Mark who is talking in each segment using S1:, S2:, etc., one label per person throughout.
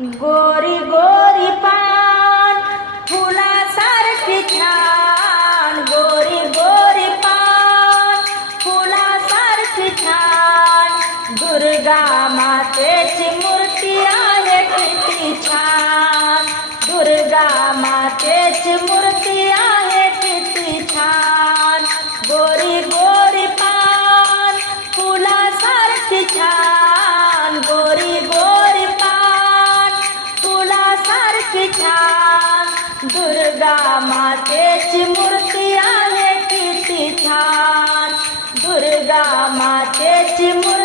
S1: गोरी गोरी पान फुलासारखी छान. गोरी गोरी पान फुलासारखी छान. दुर्गा मातेची मूर्ती आहे किती छान. दुर्गा मातेची मूर्ती मातेची मूर्ती आले किती छान. दुर्गा मातेची मूर्ती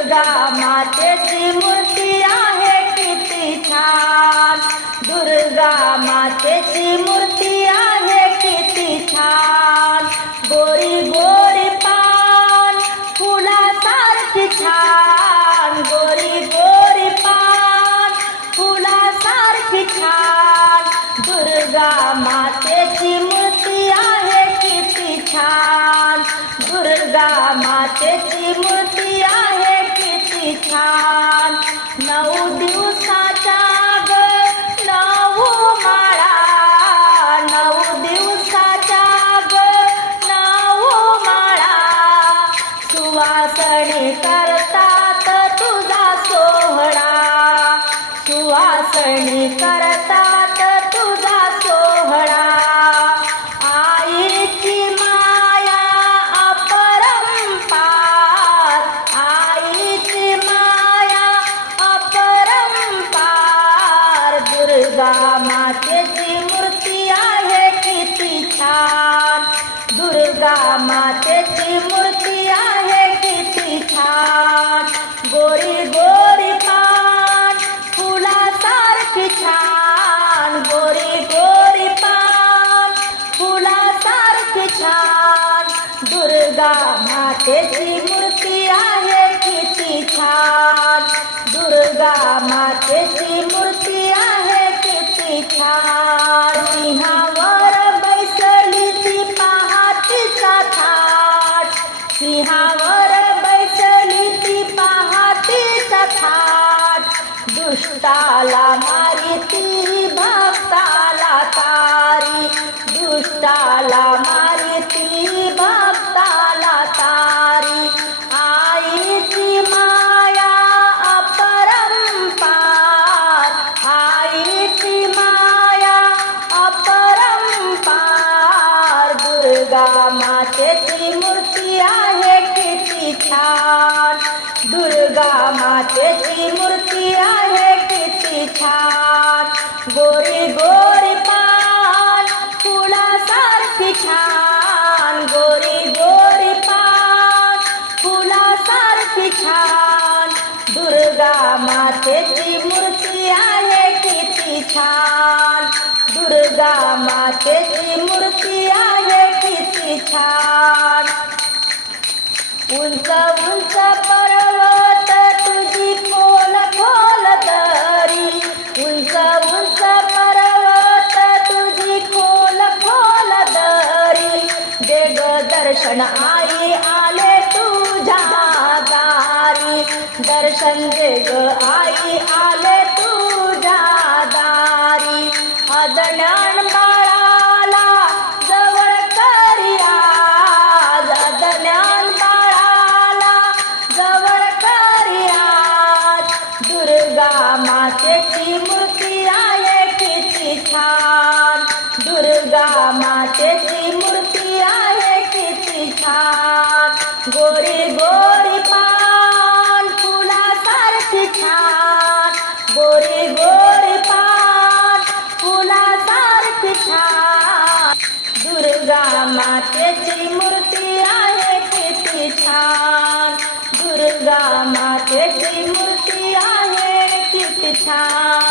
S1: दुर्गा मातेची मूर्ती आहे किती छान. दुर्गा मातेची मूर्ती mi corazón. छान गोरी गोरी पान. फुलासारखी छान दुर्गा मातेची मूर्ती आहे किती छान. दुर्गा मातेची मूर्ती आहे किती छान. दुष्टाला मारिती भक्ताला तारी. दुष्टाला मारिती भक्ताला तारी. आईची माया अपरंपार. आईची माया अपरंपार. दुर्गा मातेची दुर्गा मातेची मूर्ती आहे किती छान. दुर्गा मातेची मूर्ती आहे किती छान. उंच उंच पर्वत तुझी खोल खोल दरी. उंच उंच पर्वत तुझी खोल खोल दरी. देग दर्शन आई दर्शन दे ग आई आले तुझ्या दारी. अदण्यान बाळाला जवळ करिया अदण्यान बाळाला जवळ करिया दुर्गा मातेची मूर्ती आहे किती छान. दुर्गा मातेची मूर्ती आहे किती छान. गोरी दुर्गा मातेची मूर्ती आहे किती छान. दुर्गा मातेची मूर्ती आहे किती छान.